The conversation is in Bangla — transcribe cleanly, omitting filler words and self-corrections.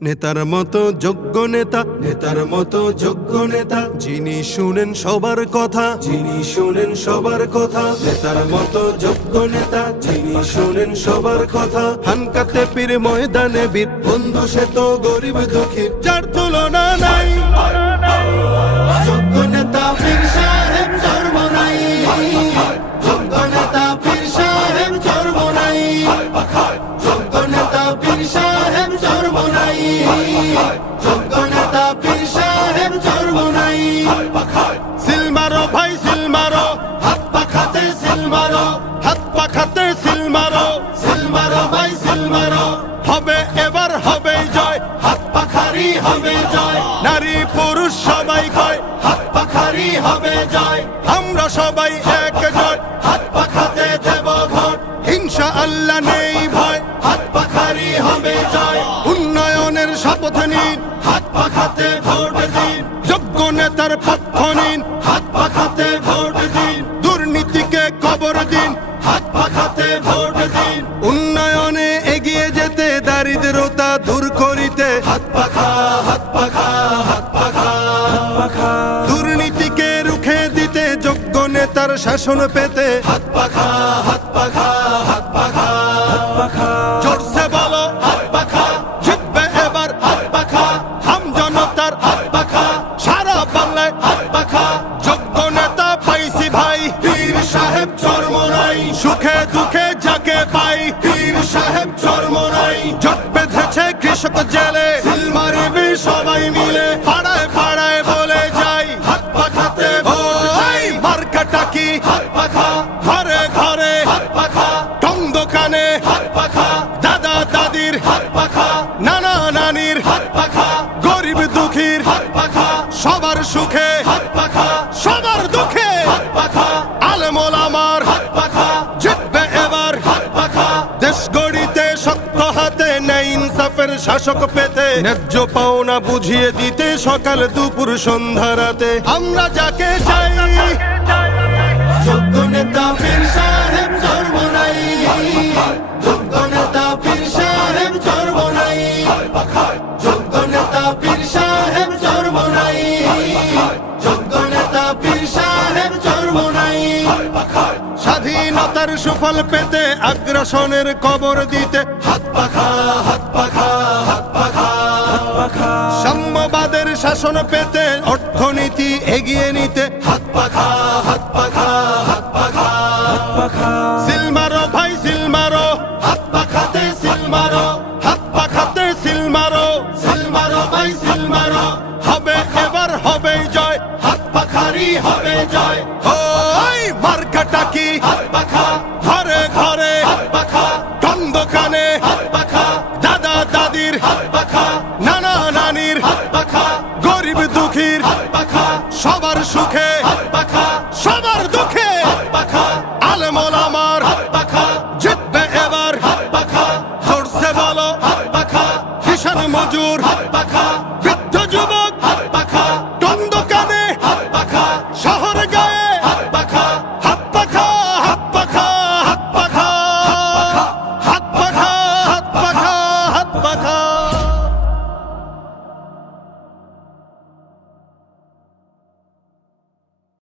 নেতার মতো যোগ্য নেতা, নেতার মতো যোগ্য নেতা, যিনি শুনেন সবার কথা, যিনি শুনেন সবার কথা। নেতার মতো যোগ্য নেতা, যিনি শুনেন সবার কথা। হানকাতে পীর ময়দানে বীর, বন্ধু সে তো গরিব দুঃখীর, যার তুলনা নাই। যোগ্য নেতা পীর সাহেব চরমনাই, যোগ্য নেতা পীর সাহেব চরমনাই, যোগ্য নেতা পীর সাহেব চরমনাই, যোগ্য নেতা পীর সাহেব চরমনাই। সিল মারো ভাই সিল মারো, হাত পাখাতে সিল মারো, হাত পাখাতে সিল মারো, সিল মারো ভাই সিল মারো। হবে এবার হবে জয়, হাত পাখারি হবে জয়। নারী পুরুষ সবাই কয়, হাত পাখারি হবে জয়। আমরা সবাই এক জয়, হাত পাখাতে দেব ভোট, ইনশাআল্লাহ নেই ভয়। হাত পাখারি হবে জয়, উন্নয়নের শপথ নিন, হাত পাখাতে ভোট দিন। যোগ্য নেতার পক্ষ নিন, হাত পাখাতে ভোট দিন। দুর্নীতিকে কবর দিন, হাত পাখাতে ভোট দিন। উন্নয়নে এগিয়ে যেতে, দারিদ্রতা দূর করিতে, হাত পাখা হাত পাখা হাত পাখা হাত পাখা। দুর্নীতিকে রুখে দিতে, যোগ্য নেতার শাসন পেতে, হাত পাখা হাত পাখা হাত পাখা হাত পাখা। জোরসে বলো হাত পাখা, জিতবে এবার হাত পাখা। হাম জনতার হাত পাখা, সারা বাংলায় হাত পাখা। যোগ্য নেতা পাইছি ভাই, পীর সাহেব চরমনাই। সুখে দুঃখে যাকে পাই, পীর সাহেব চরমনাই। জট বেঁধেছে কৃষক জেলে, সিল মারবে সবাই মিলে। পাড়ায় পাড়ায় বলে যাই, হাত পাখাতে ভোট চাই। মার্কাটা কি হাত পাখা, ঘরে ঘরে হাত পাখা। টং দোকানে হাত পাখা, দাদা দাদির হাত পাখা, নানা নানির হাত পাখা। গরিব দুঃখীর হাত পাখা, সবার সুখে হাত পাখা, সবার দুঃখে হাত পাখা। আলেম ওলামার হাত পাখা, জিতবে এবার হাত পাখা। দেশ গড়িতে শক্ত হাতে, ন্যায় ইনসাফের শাসক পেতে, ন্যায্য পাওনা বুঝিয়ে দিতে, সকাল দুপুর সন্ধ্যা রাতে আমরা যাকে চাই। যোগ্য নেতা পীর সাহেব চরমনাই, যোগ্য নেতা পীর সাহেব চরমনাই, যোগ্য নেতা পীর সাহেব চরমনাই, যোগ্য নেতা পীর সাহেব চরমনাই। স্বাধীনতার সুফল পেতে, আগ্রাসনের কবর দিতে, হাত পাখা হাত পাখা হাত পাখা হাত পাখা। সাম্যবাদের শাসন পেতে, অর্থনীতি এগিয়ে নিতে, হাত পাখা হাত পাখা হাত পাখা হাত পাখা। সিল মারো ভাই সিল মারো, হাত পাখাতে সিল মারো, হাত পাখাতে সিল মারো, সিল মারো ভাই সিল মারো। হবে এবার হবে জয়, হাত পাখারি হবে জয়। ওই মার্কাটা কি হাত পাখা, ঘরে ঘরে হাত পাখা। টং দোকানে হাত পাখা, দাদা দাদির হাত পাখা, নানা নানির হাত পাখা। গরিব দুঃখীর